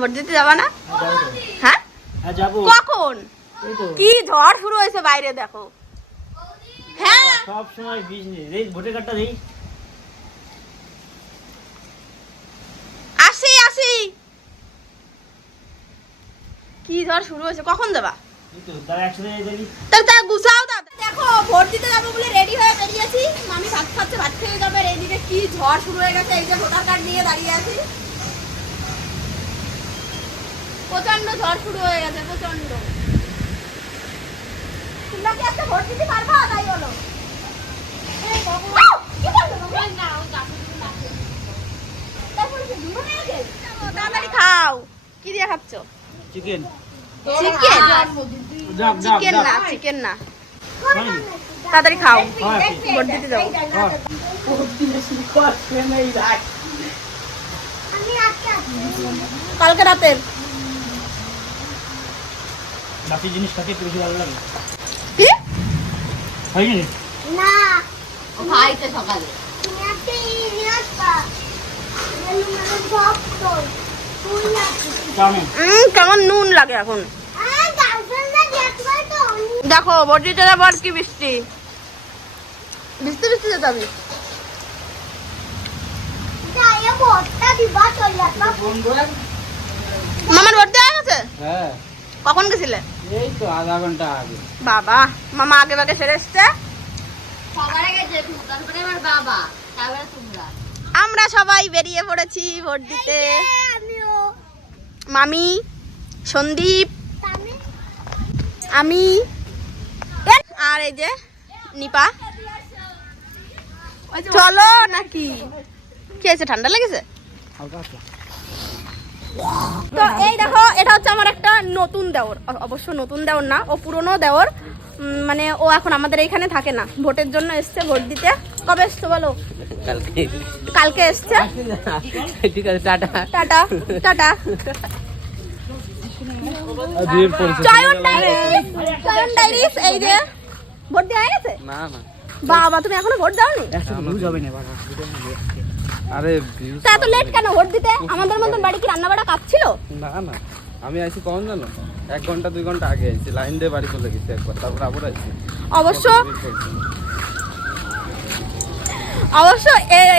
Vote দিতে যাবা না? হ্যাঁ কখন? কি ঝড় শুরু হয়েছে বাইরে দেখো। হ্যাঁ সব সময় বিজনেস। এই ভোটের কার্ডটা দেই। আসি আসি। কি ঝড় শুরু হয়েছে, কখন যাবা? তা গুছাও দাদা। দেখো ভোট দিতে যাবো বলে রেডি হয়ে বেরিয়েছি। মামি ভাত খাচ্ছে, ভাত খেয়ে যাবে। এইদিকে কি ঝড় শুরু হয়ে গেছে। এই যে ভোটার কার্ড নিয়ে দাঁড়িয়ে আছি। প্রচন্ড ঝড় শুরু হয়ে গেছে, প্রচন্ড। তোমরা কি আজকে ভোট দিতে পারবা? তাই বলো। তাড়াতাড়ি খাও। কি দিয়ে খাচ্ছ? চিকেন। চিকেন? চিকেন না, চিকেন না। তাড়াতাড়ি খাও, ভোট দিতে যাও। কালকে রাতের বাকি জিনিস খাতে বেশি ভালো লাগে। কি হয়নি না ও খাইতে সকালে কেমন নুন লাগে এখন। দেখো ভোট দিতে যাবো আর কি বৃষ্টি বৃষ্টি বৃষ্টি যেতে হবে। মামার ভোট দেওয়া গেছে? হ্যাঁ। কখন গেছিলে? এই তো আধা ঘন্টা আগে। বাবা মামা আগে ভাগে সেরে এসছে। আমরা সবাই বেরিয়ে পড়েছি ভোট দিতে। মামি, সন্দীপ, আমি আর এই যে নিপা। চলো নাকি? কি হয়েছে, ঠান্ডা লেগেছে? তো এই দেখো, এটা হচ্ছে আমার একটা নতুন দেওর। অবশ্য নতুন দেওর না, ও পুরনো দেওর। মানে ও এখন আমাদের এইখানে থাকে না, ভোটের জন্য এসছে ভোট দিতে। কবে এসছো বলো? কালকে এসছে। ঠিক আছে, টাটা টাটা টাটা। চয়ন ডাইরিস এই যে ভোট দেওয়া হয়ে গেছে? না না বাবা তুমি এখনো ভোট দাওনি? আরে তা এত লেট কেন ভোট দিতে? আমাদের মতন বাড়ি কি রান্না বাড়া কাঁপছিল? না না, আমি আইছি কখন জানো? 1 ঘন্টা 2 ঘন্টা আগে আইছি, লাইন দিয়ে বাড়ি চলে গেছি একবার, তারপর আবার আইছি। অবশ্য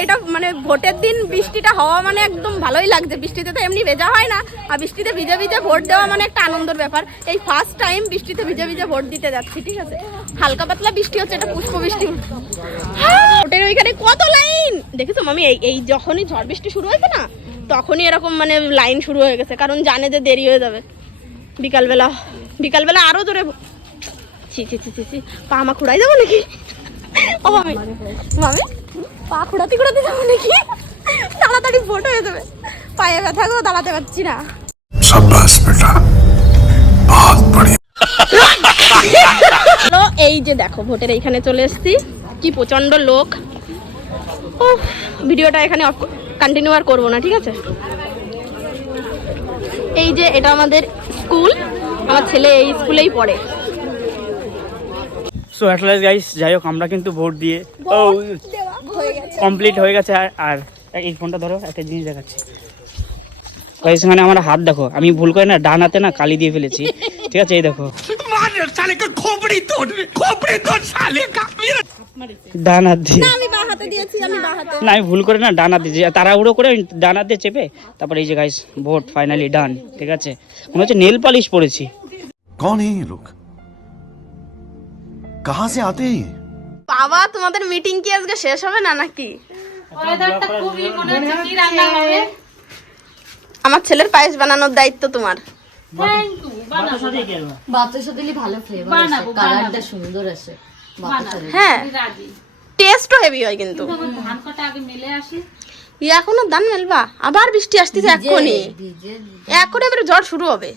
এটা মানে ভোটের দিন বৃষ্টিটা হওয়া মানে একদম ভালোই লাগছে। বৃষ্টিতে তো এমনি ভেজা হয় না, আর বৃষ্টিতে ভিজে ভিজে ভোট দেওয়া মানে একটা আনন্দের ব্যাপার। এই ফার্স্ট টাইম বৃষ্টিতে ভিজে ভিজে ভোট দিতে যাচ্ছি, ঠিক আছে? হালকা পাতলা বৃষ্টি হচ্ছে, এটা পুষ্প বৃষ্টি। ভোটের ওইখানে কত লাইন দেখেছো মামি? এই যখনই ঝড় বৃষ্টি শুরু হয়েছে না, তখনই এরকম মানে লাইন শুরু হয়ে গেছে, কারণ জানে যে দেরি হয়ে যাবে। বিকালবেলা আরো জোরে। ছি ছি ছি ছি ছি, পা আমা খুঁড়াই যাবো নাকি? ও মামি মামি পা খুঁড়াতে যাবো নাকি? তাড়াতাড়ি ভোট হয়ে যাবে। পায়ে ব্যথা গো, দাঁড়াতে পারছি না। शाबाश बेटा, बहुत बढ़िया। এই যে দেখো ভোটের এইখানে চলে এসেছি, কি প্রচন্ড লোক। ও ভিডিওটা এখানে কন্টিনিউ আর করবো না, ঠিক আছে? এই যে এটা আমাদের স্কুল, আমার ছেলে এই স্কুলেই পড়ে। সো অ্যাট লাস্ট গাইস, যাই হোক আমরা কিন্তু ভোট দিয়ে কমপ্লিট হয়ে গেছে। আর এই ফোনটা ধরো, একটা জিনিস দেখাচ্ছি গাইস। মানে আমার হাত দেখো, আমি ভুল করে না ডান হাতে না কালি দিয়ে ফেলেছি, ঠিক আছে? এই দেখো ডান হাত দিয়ে। আমি বাঁ হাতে দিয়েছি, আমি বাঁ হাতে। না আমি ভুল করে না ডান হাত দিয়েছি, তাড়াহুড়ো করে ডান হাত দিয়ে চেপে তারপরে এই যে গাইস ভোট ফাইনালি ডান, ঠিক আছে? মনে হচ্ছে নেল পালিশ পরেছি। कौन है ये लोग, कहाँ से आते हैं ये? বাবা তোমাদের মিটিং কি আজকে শেষ হবে না নাকি? আমার ছেলের পায়েস বানানোর দায়িত্ব তোমার। হ্যাঁ টেস্টও হেভি হয় কিন্তু। এখনো ধান মেলবা? আবার বৃষ্টি আসতেছে এক্ষুনি, এখনই এবার ঝড় শুরু হবে।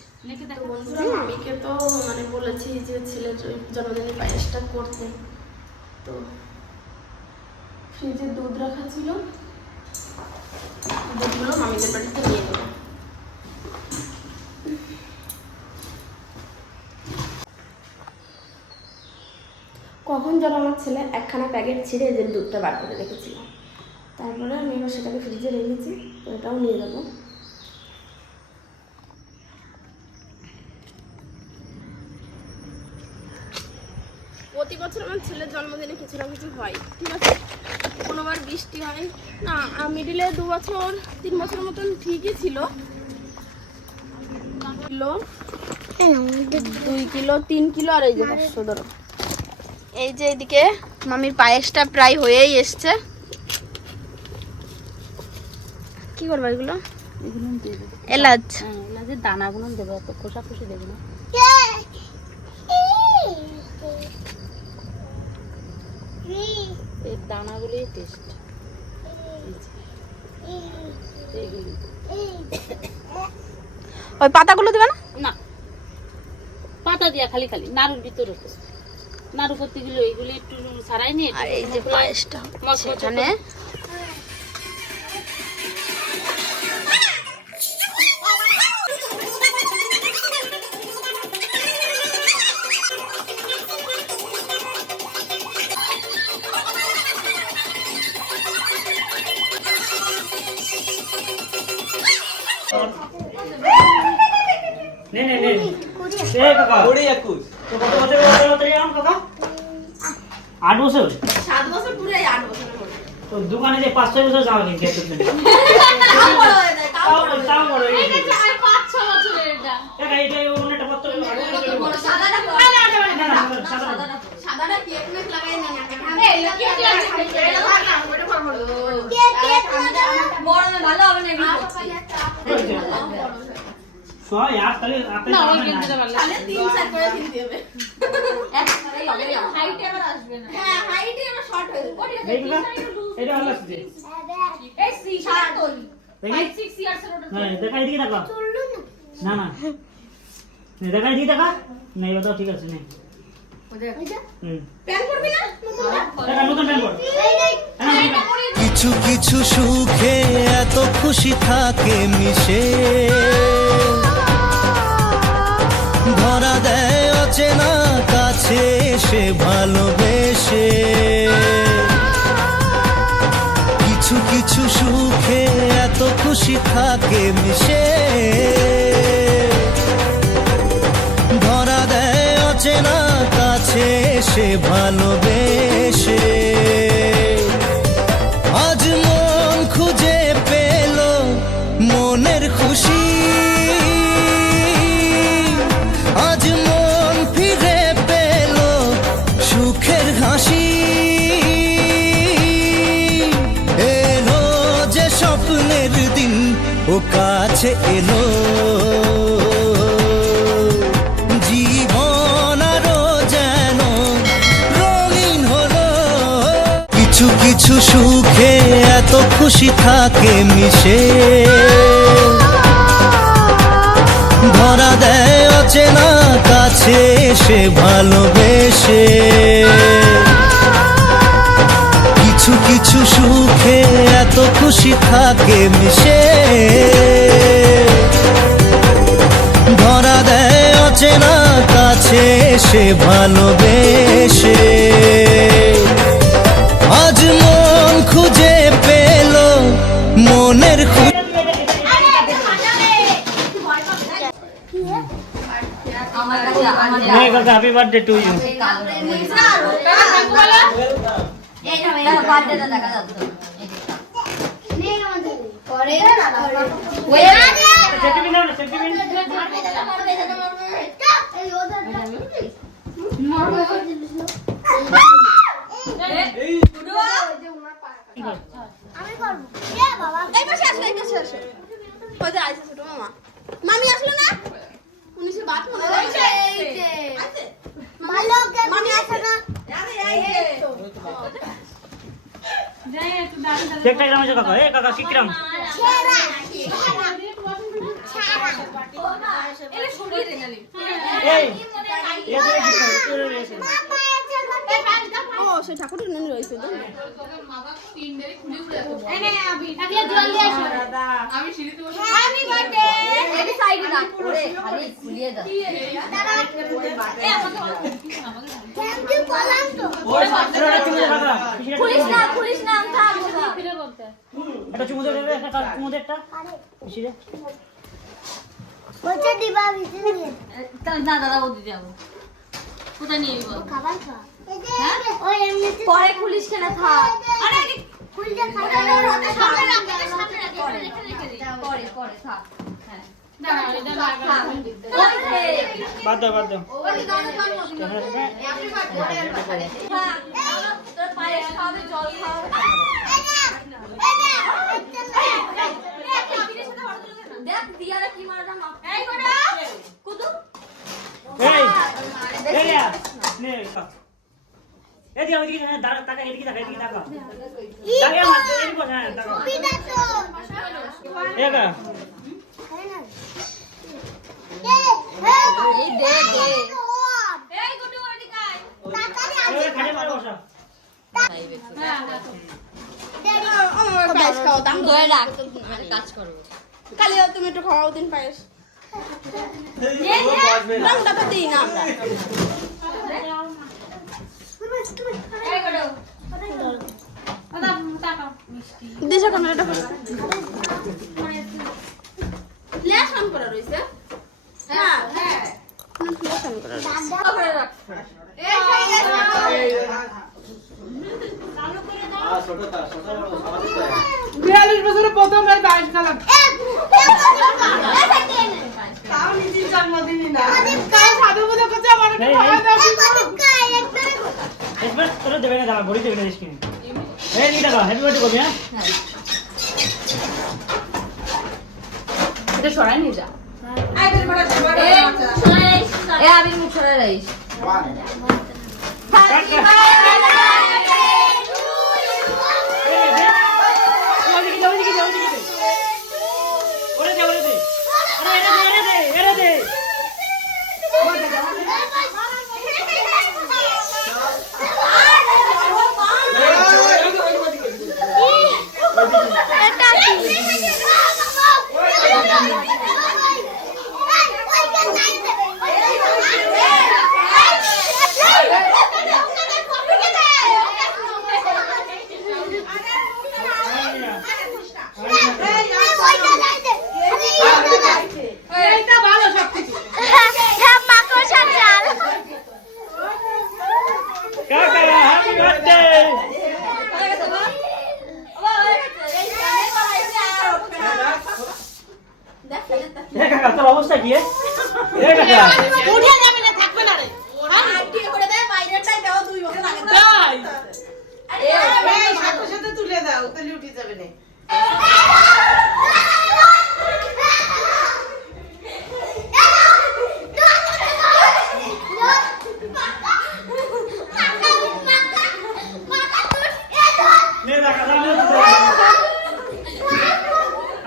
মামিকে তো মানে বলেছি যে ছেলের জন্মদিনে পায়েসটা করতে, তো ফ্রিজে দুধ রাখা ছিল, দুধগুলো মামিদের বাড়িতে নিয়ে নেব। কখন যেন আমার ছেলে একখানা প্যাকেট ছিঁড়ে যে দুধটা বার করে রেখেছিলাম, তারপরে আমি এবার সেটাকে ফ্রিজে রেখেছি, তো এটাও নিয়ে যাবো। প্রত্যেক বছর আমার ছেলের জন্মদিনে কিছু না কিছু হয়, ঠিক আছে। কোনোবার বৃষ্টি হয় না, মিডিলে 2 বছর 3 বছর মতন ঠিকই ছিল। কিলো 2 কিলো 3 কিলো আর এই যে 500 ধরো। এই যে এদিকে মামির পায়েসটা প্রায় হয়েই এসছে। কি করবা এগুলো? এলাচ, এলাচের দানাগুলো দেবো, এত খোসা খুশি দেবো না। এই দানাগুলোই টেস্ট। ওই পাতাগুলো দিবা না? না, পাতা দিয়া খালি খালি নাড়ুর ভিতরে নাড়ু করতে গেলে এইগুলো একটু ছাড়াই নিয়ে আর এই যে পায়েসটা সেখানে নে নে নে এ কাকা 20 21 তো কত বছর হলো তাই আম কাকা? 8 বছর। 7 বছর পুরাই 8 বছর হলো। তো দোকানে যে 5-6 বছর যাওয়া কিন্তু করতেন। কাম বড় হয়ে যায়, কাম তাও বড় এই এটা 5-6 বছরের এটা। একা এটা অন্যটা কত সাদাটা করো। সাদাটা কেক মেক লাগাই না না। এই কেক লাগাই এটা ভালো না, ওটা করব। কেক বড় না ভালো হবে না এগুলো। সবাই আর তাহলে আপনি না ওই কিনতে পারলে তাহলে 3-4 করে কিনতে হবে। একবারেই হবে না। হাইটে আবার আসবে না। হ্যাঁ, হাইটে আবার শর্ট হয়ে যাবে। দেখবা এটা ভালো লাগছে। এই সি শার্ট তোল। দেখি 5-6 ইয়ার্স এর ওটা। না দেখাই দিকে দেখা না না নে দেখাই দিকে দেখা না এটা তো ঠিক আছে নে প্যান করবি না? দেখা নতুন প্যান্ট পর কিছু কিছু সুখে এত খুশি থাকে মিশে, ধরা দেয় অচেনা কাছে সে ভালোবেসে। কিছু কিছু সুখে এত খুশি থাকে মিশে, ধরা দেয় অচেনা কাছে সে ভালোবেসে। আজ মন খুঁজে পেল মনের খুশি, আজ মন ফিরে পেল সুখের হাসি। এলো যে স্বপ্নের দিন ও কাছে এলো, জীবন আরো যেন রঙিন হলো। কিছু কিছু সুখে এত খুশি থাকে মিশে, ধরা দেয় অচেনা কাছে সে ভালোবেসে। কিছু কিছু সুখে এত খুশি থাকে মিশে, ধরা দেয় অচেনা কাছে সে ভালোবেসে। আজ মন খুঁজে পেল মনের খুশি। নে কাকা হ্যাপি বার্থডে টু ইউ এই না মেরা বার্থডেটা দেখা যাচ্ছে। করে ওই সেফটি পিন নাও না সেফটি পিন এই পাশে আসো, এই পাশে আসো। কোথায় আইছে ছোট মামা? মামি আসলো না? উনিশে বাত মনে হচ্ছে এই যে আছে ভালো করে মামি আসে না? আরে এই তো যাই একটু দাঁড়া দেখটা গ্রামে যাও কাকা এ কাকা কিকরাম ছেড়া এলে সরিয়ে দে নালি এই এসে এসে ও সে ঠাকুরের ননি রইছে তো এনে আবি তাকে জল দিয়ে আসো দাদা আমি সিঁড়িতে বসে হ্যাপি বার্থডে এই সাইডে রাখ করে খালি খুলিয়ে দাও এ আমাকে থ্যাংক ইউ বললাম তো খুলিস না আমি থামবো না ফিরে করতে এটা চুমু দে একটা চুমু দে একটা সিরে বলছে দিবা ভিতরে নিয়ে না দাদা ও দিতে যাবো কোথায় নিয়ে যাবো খাবার খা পরে খুলিস কেন থাক বাদ দাও তোর পায়েস খাওয়াবে জল খাওয়াবে দেখ দিয়ারা কি মারলাম এই গোটা কুদু এই রিয়া নে এই দিয়া ওইদিকে না দাঁড়া টাকা এদিকে টাকা টাকা মার এদিকে বসা টাকা একা এই দে এই গুটু ওদিকে আয় এই খাটে মার বসা পায়েস খাও দাম ধরে রাখ কাজ করবো কালি তুমি একটু খাওয়াও দিন পায়েস দামটা তো দিই না আমরা দিশা ক্যামেরাটা ফ্ল্যাশ অন করা রইছে হ্যাঁ ফ্ল্যাশ অন করা রইছে করে রাখ বিয়াল্লিশ বছরে প্রথমবার পায়েস খেলাম তাও নিজের জন্মদিনই না তাও সাধু পুজো করছে আমার একটু খাওয়া দাওয়া একবার তোরা দেবে না দাঁড়া ভরি দেবে না স্ক্রিন এই নি টাকা হ্যাপি বার্থডে করবি হ্যাঁ এটা সরাই নিয়ে যা এ আবির মুখ ছড়া রাইস তোর অবস্থা কি উঠে যাবে না থাকবে না রে সাথে সাথে তুলে দাও তাহলে উঠে যাবে না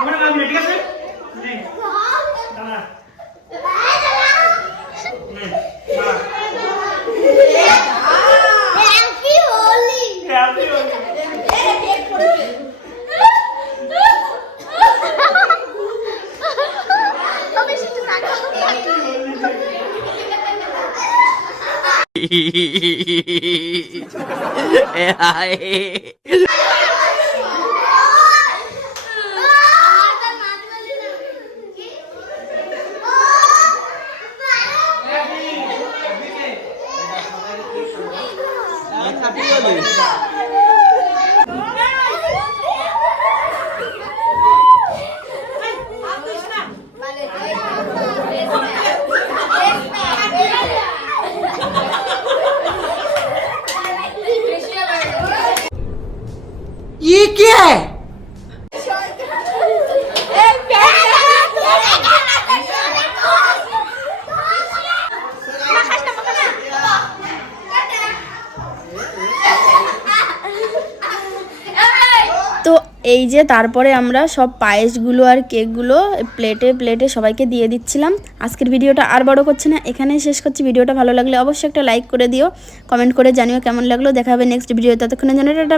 আমার কাম ঠিক আছে নে দাঁড়া নে happy Holi happy Holi cake পড়েছে তুমি শুধু রাখো ये क्या है তো এই যে তারপরে আমরা সব পায়েসগুলো আর কেকগুলো প্লেটে প্লেটে সবাইকে দিয়ে দিচ্ছিলাম। আজকের ভিডিওটা আর বড় করছি না, এখানেই শেষ করছি। ভিডিওটা ভালো লাগলে অবশ্যই একটা লাইক করে দিও, কমেন্ট করে জানিও কেমন লাগলো। দেখা হবে নেক্সট ভিডিও, ততক্ষণে জানাটা